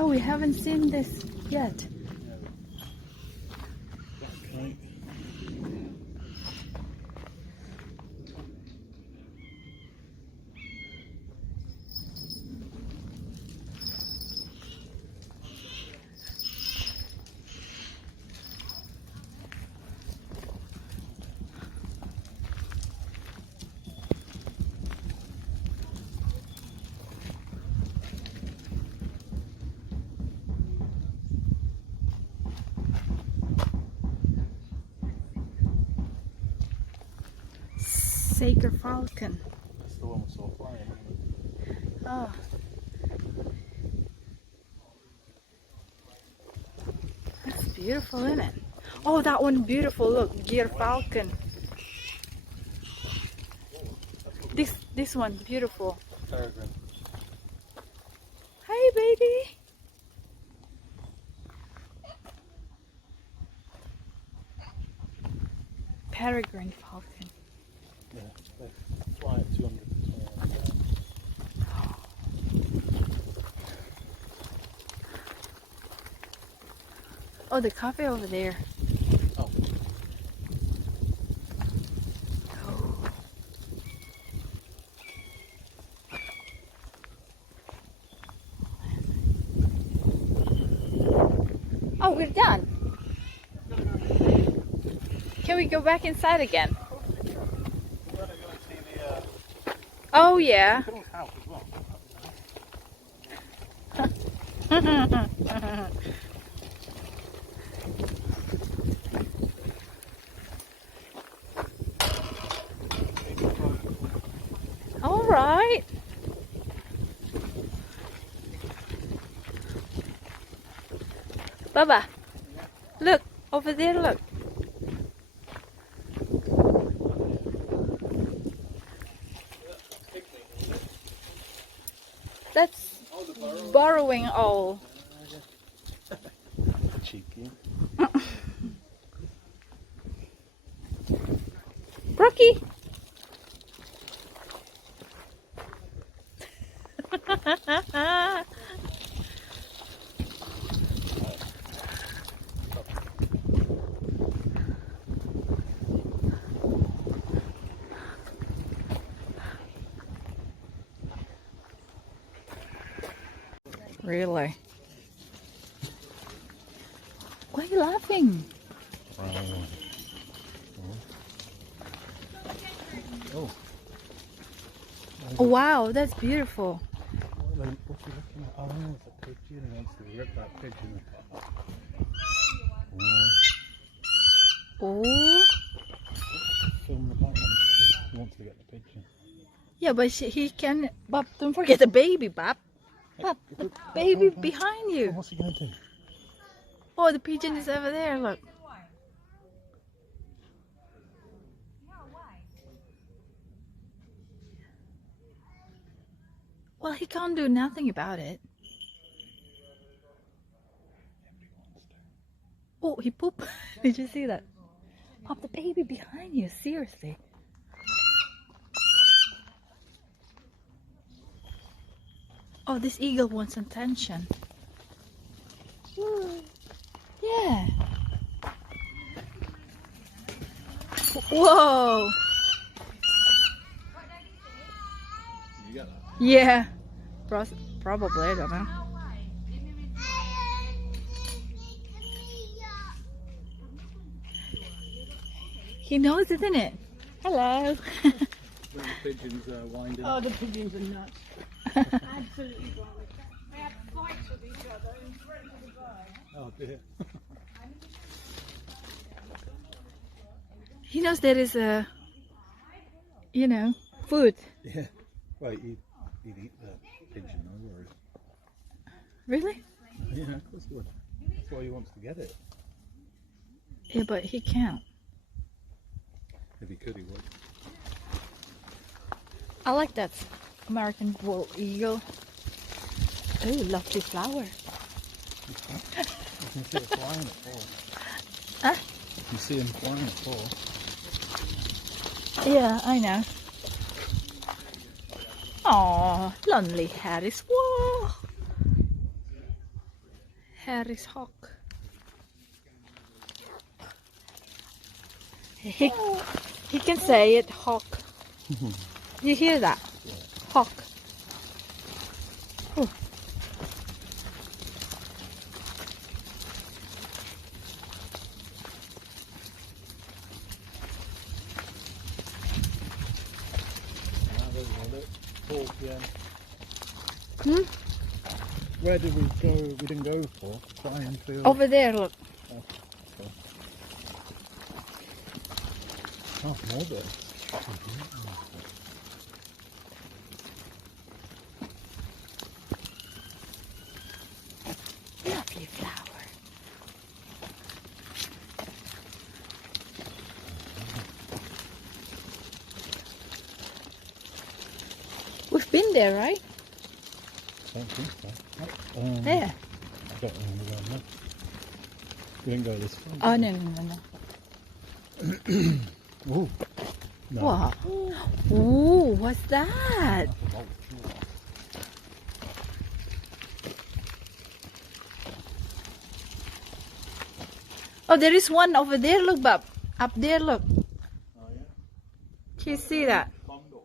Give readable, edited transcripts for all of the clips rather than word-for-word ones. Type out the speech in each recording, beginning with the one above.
Oh, we haven't seen this yet. Okay. Sacred falcon. That's the one we saw flying, isn't it? Oh. That's beautiful, isn't it? Oh, that one beautiful. Look, gear falcon. This one beautiful. Peregrine. Hey, baby. Peregrine falcon. Yeah, they fly at 200 miles. Oh, the cafe over there. Oh. Oh, we're done. Can we go back inside again? Oh, yeah. House as well. All right. Baba, look over there. Look. That's borrowing all. Cheeky. Brookie. Really? Why are you laughing? Oh. Oh, wow, that's beautiful. What's he looking at? Oh, it's a pigeon. He wants to rip that pigeon apart. Oh. Film the bottom. He wants to get the pigeon. Yeah, but he can. Bob, don't forget the baby, Bob. Bob, the baby behind you. What's he going to do? Oh, the pigeon is over there. Look. Well, he can't do nothing about it. Oh, he pooped. Did you see that? Pop, the baby behind you. Seriously. Oh, this eagle wants attention. Yeah. Whoa. You got that? Yeah. Probably, I don't know. He knows, isn't it? Hello. The pigeons winding. Oh, the pigeons are nuts. Absolutely bonkers. They have fights with each other and threaten to divide. Oh dear. He knows there is a, food. Yeah. Well, he'd eat the pigeon, no worries. Really? Yeah, of course he would. That's why he wants to get it. Yeah, but he can't. If he could, he would. I like that American bald eagle. Oh, lovely flower. You can see it flying at 4. Huh? You can see him flying at 4. Yeah, I know. Oh, lonely Harris. Whoa. Harry's hawk. He can say it, hawk. You hear that? Hawk. Oh. Hmm? Where did we go? We didn't go for flying field. Over there, look. Oh, more birds. Lovely flower. We've been there, right? I don't think so. Yeah. I don't remember going there. We didn't go this way. Oh, no. Ooh. No. Wow. Ooh, what's that? Oh, there is one over there. Look, Bob. Up there, look. Oh, yeah. Can you see that? Condor.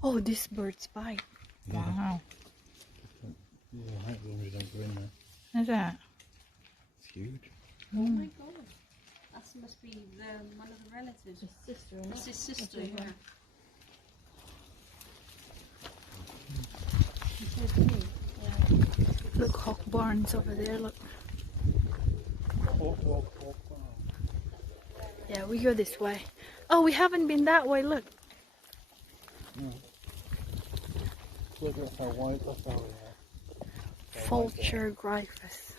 Oh, this bird's bite. Yeah. Wow. Yeah, I hope we don't go in there. What's that? It's huge. Oh my god. That must be one of the relatives. His sister. That's his sister, yeah. Look, hawk barns over there. Look. Walk. Yeah, we go this way. Oh, we haven't been that way. Look. Look at how wide that's how we are. Vulture gryphus.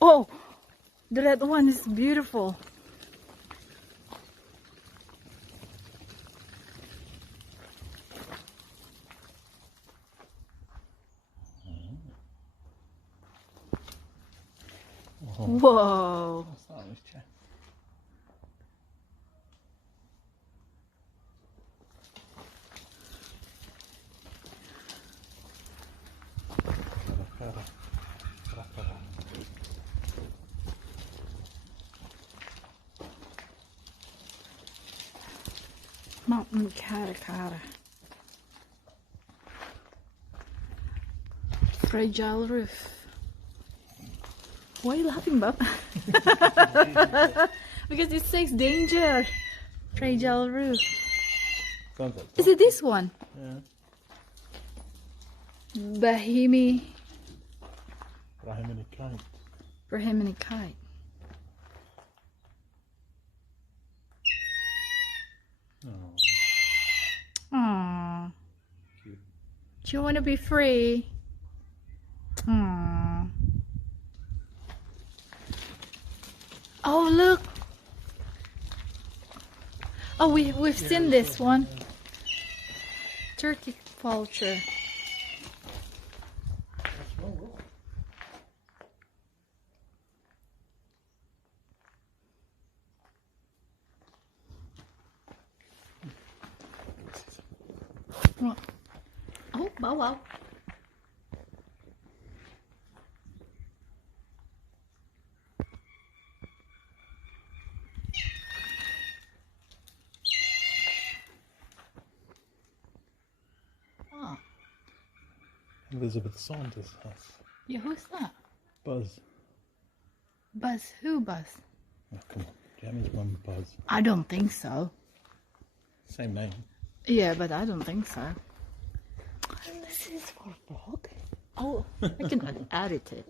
Oh, the red one is beautiful. Whoa. What's that on his chest? Mountain caracara. Fragile roof. Why are you laughing, Bob? Because it says danger. Fragile roof. Sounds like Is it this one? yeah. Bahimi. Brahmini kite. Brahmini kite. Oh, Aww. cute. Do you want to be free? Aww. Oh, look. Oh, we've seen this one. Turkey vulture. Oh, bow wow. Oh, Elizabeth Saunders' house. yeah, who's that? Buzz. Buzz, who Buzz? Oh, come on. Jamie's mum, Buzz. I don't think so. Same name. Yeah, but I don't think so. This is for a vlog. Oh, I can edit it.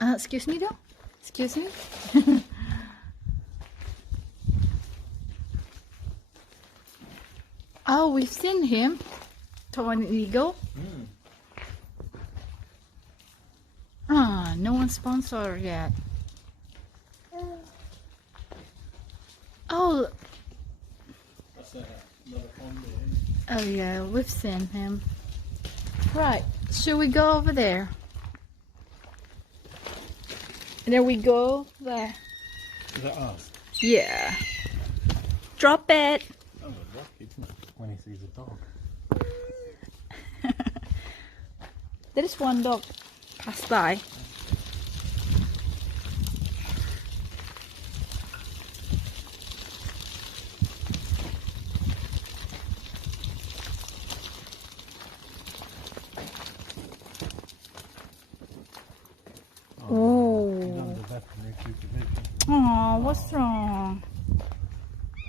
Excuse me, though. Excuse me. Oh, we've seen him. Tony Eagle. Ah, no one sponsor yet. Oh, That's another pond oh yeah, we've seen him. Right, should we go over there? There we go. There. Is that ours? Yeah. Drop it. Oh, Rocky, isn't it? When he sees a dog. There is one dog passed by. Oh. He's under veterinary supervision. Oh, what's wrong?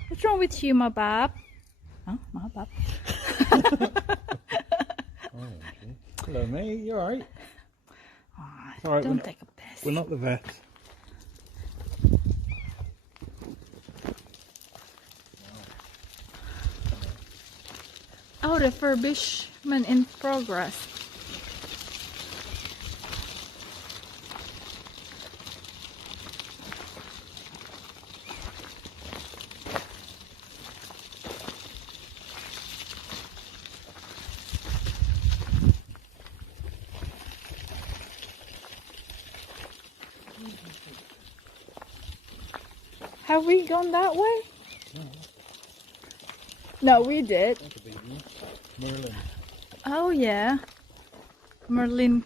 What's wrong with you, my bab? Oh, my bab. Oh, okay. Hello, mate. You alright? Oh, All right, don't take a piss. We're not the vet. Oh, refurbishment in progress. Have we gone that way? No, we did. That could be you. Merlin. Oh yeah, Merlin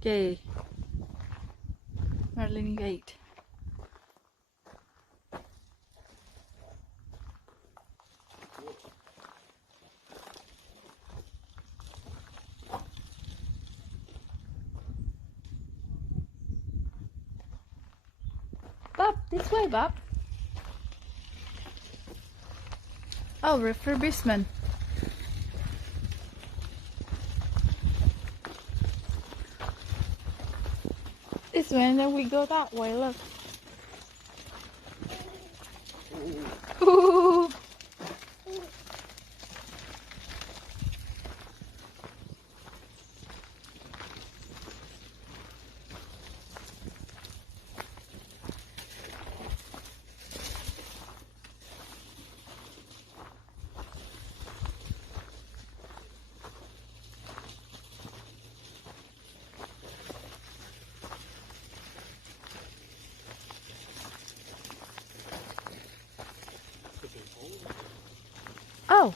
Gate. Merlin Gate. Bob, this way, Bob. Oh, refurbishment. This way, and then we go that way. Look. Ooh. Oh.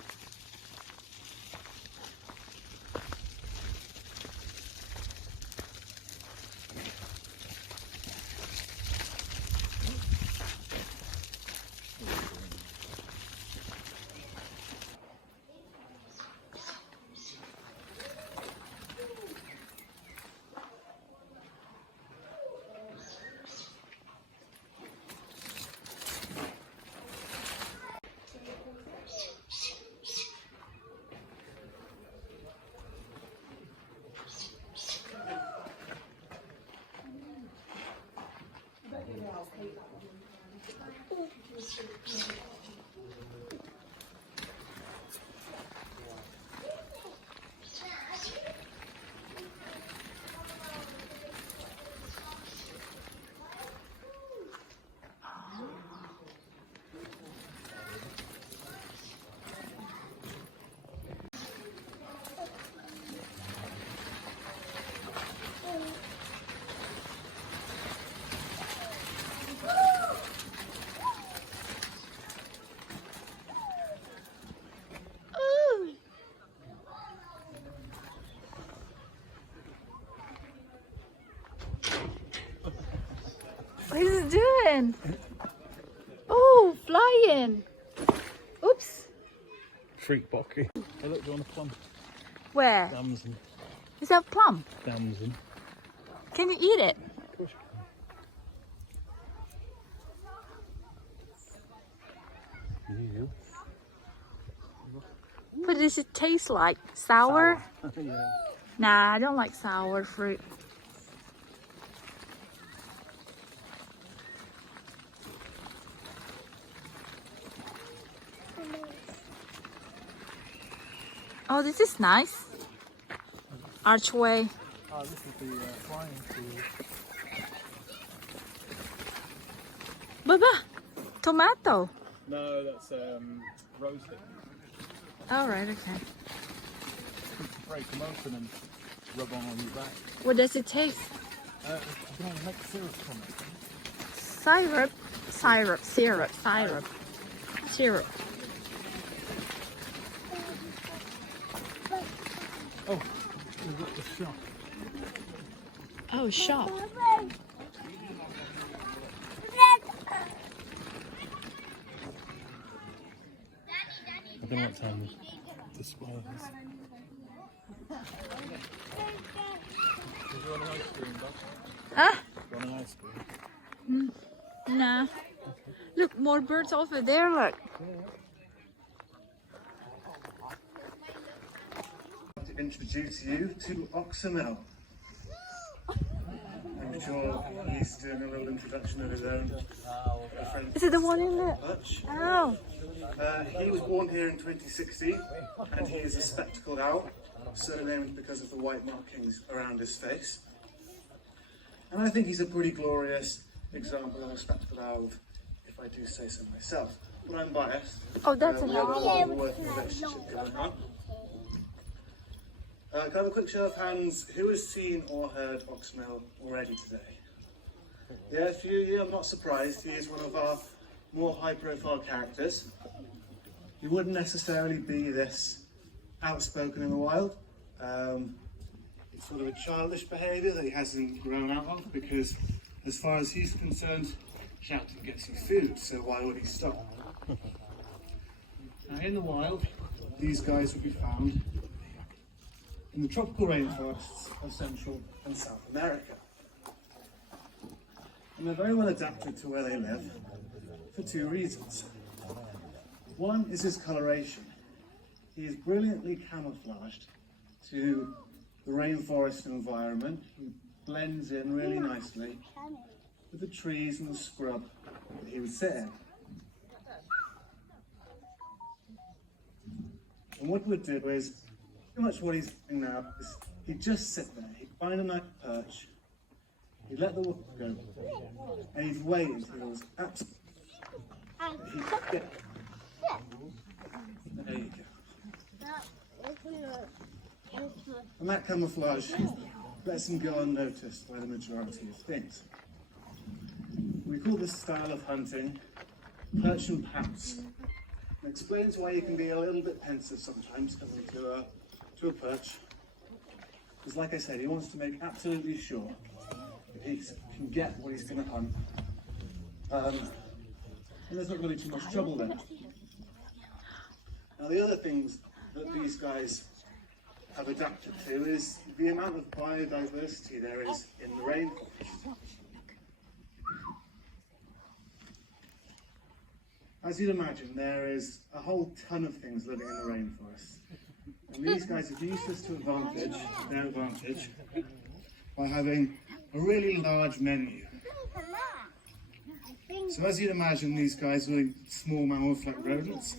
What is it doing? Oh, flying. Oops. Freak Bocky. Hey, look, do you want a plum? Where? Damson. Is that plum? Damson. Can you eat it? Of course you can. What does it taste like? Sour? Yeah. Nah, I don't like sour fruit. Oh, this is nice. Archway. Oh, this is the flying field. Baba, tomato. No, that's roasted. All right, okay. Break them open and rub on your back. What does it taste? I'm going to make syrup from it. Syrup, syrup, syrup, syrup, syrup. Oh, we've got the shop. Oh, shop. I don't know what time the spoil is. Do you want an ice cream, Bob? Huh? Do you want an ice cream? Nah. Look, more birds over there, look. To introduce you to Oxamel. I'm sure he's doing a little introduction of his own. Is it the one in the... Hutch. Oh. He was born here in 2016 and he is a spectacled owl, surnamed because of the white markings around his face. And I think he's a pretty glorious example of a spectacled owl, if I do say so myself. But I'm biased. Oh, that's we an have a owl. lot of working relationship going on. Can I have a quick show of hands? Who has seen or heard Oxamel already today? Yeah, a few of you. I'm not surprised. He is one of our more high-profile characters. He wouldn't necessarily be this outspoken in the wild. It's sort of a childish behaviour that he hasn't grown out of because, as far as he's concerned, shouting gets you food, so why would he stop? Now, in the wild, these guys would be found in the tropical rainforests of Central and South America. And they're very well adapted to where they live for two reasons. One is his coloration. He is brilliantly camouflaged to the rainforest environment. He blends in really nicely with the trees and the scrub that he would sit in. And what we'd do is, pretty much what he's doing now is he'd just sit there, he'd find a nice perch, he'd let the water go, and he'd wait until it was absolutely. He'd get. There you go. And that camouflage lets him go unnoticed by the majority of things. We call this style of hunting perch and pounce. It explains why you can be a little bit pensive sometimes coming to a perch. Because like I said, he wants to make absolutely sure that he can get what he's going to hunt. And there's not really too much trouble there. Now the other things that these guys have adapted to is the amount of biodiversity there is in the rainforest. As you'd imagine, there is a whole ton of things living in the rainforest. And these guys have used this to their advantage, by having a really large menu. So as you'd imagine, these guys were small mammal-like rodents,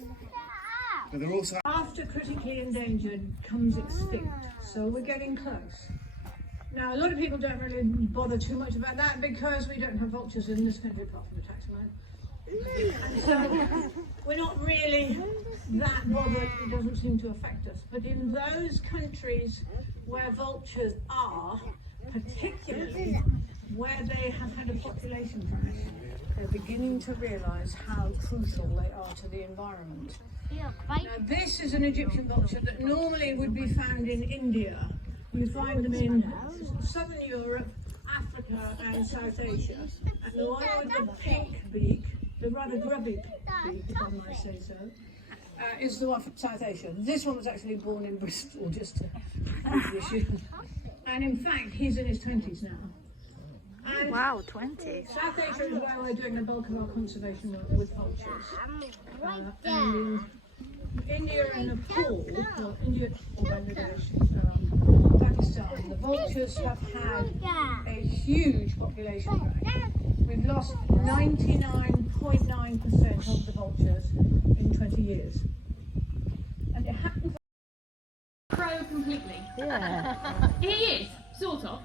but they're also... After critically endangered comes extinct, so we're getting close. Now, a lot of people don't really bother too much about that because we don't have vultures in this country apart from the tax man. And so we're not really that bothered, it doesn't seem to affect us. But in those countries where vultures are, particularly where they have had a population crash, they're beginning to realise how crucial they are to the environment. Now, this is an Egyptian vulture that normally would be found in India. You find them in southern Europe, Africa and South Asia. And the one with the pink beak, the rather grubby beak, if I might say so, is the one from South Asia. This one was actually born in Bristol, just to issue. And in fact, he's in his 20s now. And Wow, 20. South Asia is where we're doing the bulk of our conservation work with vultures. And in India and Nepal, well, India or Bangladesh, Pakistan, the vultures have had a huge population crash. We've lost 99.9% of the vultures in 20 years. And it happened. Pro completely. Yeah. He is, sort of.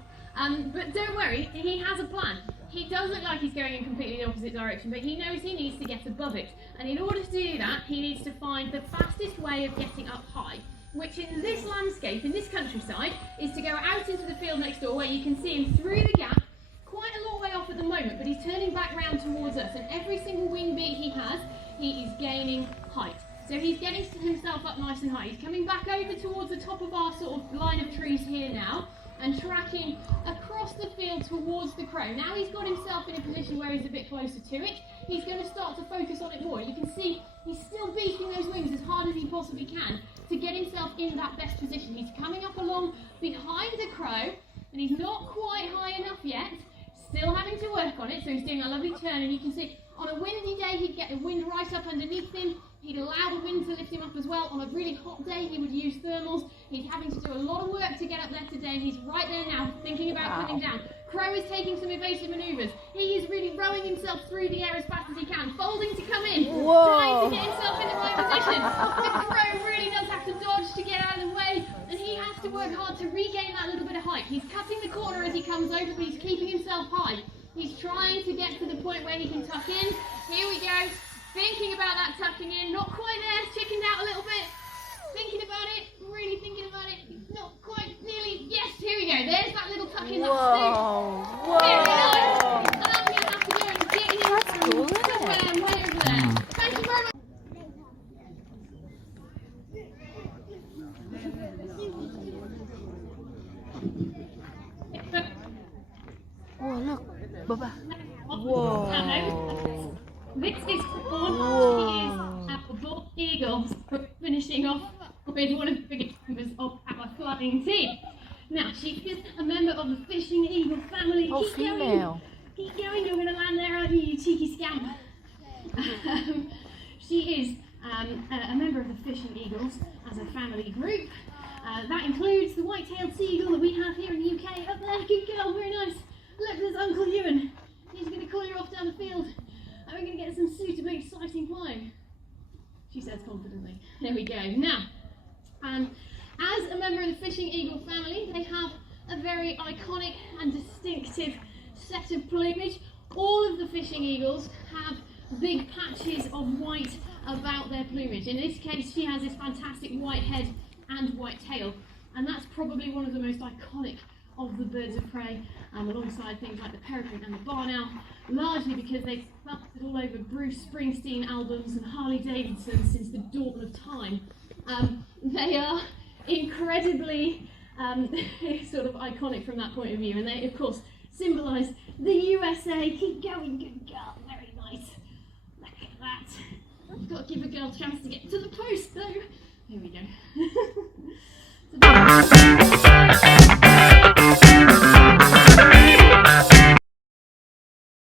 But don't worry, he has a plan. He does look like he's going in completely the opposite direction, but he knows he needs to get above it. And in order to do that, he needs to find the fastest way of getting up high, which in this landscape, in this countryside, is to go out into the field next door where you can see him through the gap, quite a long way off at the moment, but he's turning back round towards us, and every single wing beat he has, he is gaining height. So he's getting himself up nice and high. He's coming back over towards the top of our sort of line of trees here now, and tracking across the field towards the crow. Now he's got himself in a position where he's a bit closer to it. He's going to start to focus on it more. You can see he's still beating those wings as hard as he possibly can to get himself in that best position. He's coming up along behind the crow, and he's not quite high enough yet. Still having to work on it, so he's doing a lovely turn, and you can see on a windy day he'd get the wind right up underneath him. He'd allow the wind to lift him up as well. On a really hot day, he would use thermals. He's having to do a lot of work to get up there today, and he's right there now, thinking about coming down. Crow is taking some evasive manoeuvres. He is really rowing himself through the air as fast as he can, folding to come in, trying to get himself in the right position. The crow really does have to dodge to get out of the way, and he has to work hard to regain that little bit of height. He's cutting the corner as he comes over, but he's keeping himself high. He's trying to get to the point where he can tuck in. Here we go. Thinking about that tucking in, not quite there, chickened out a little bit. Thinking about it, really thinking about it, not quite, nearly, yes, here we go, there's that little tuck in, that stick. There we go. And I'm going to have to go and get him somewhere way over there. Thank you very much. Oh, look, Baba. Whoa. This is Fawn. He is our bald eagle, finishing off with one of the biggest members of our flying team. Now, she is a member of the fishing eagle family. Oh, Keep female. Keep going, you're going to land there, aren't you, you cheeky scamp? She is a member of the fishing eagles as a family group. That includes the white-tailed seagull that we have here in the UK. Up there, good girl, very nice. Look, there's Uncle Ewan. He's going to call you off down the field. And we're going to get some suitably exciting flying, she says confidently. There we go. Now, as a member of the fishing eagle family, they have a very iconic and distinctive set of plumage. All of the fishing eagles have big patches of white about their plumage. In this case, she has this fantastic white head and white tail, and that's probably one of the most iconic of the birds of prey, alongside things like the peregrine and the barn owl, largely because they've plastered all over Bruce Springsteen albums and Harley Davidson since the dawn of time. They are incredibly sort of iconic from that point of view, and they of course symbolise the USA. Keep going, good girl, very nice. Look at that. You've got to give a girl a chance to get to the post though. Here we go.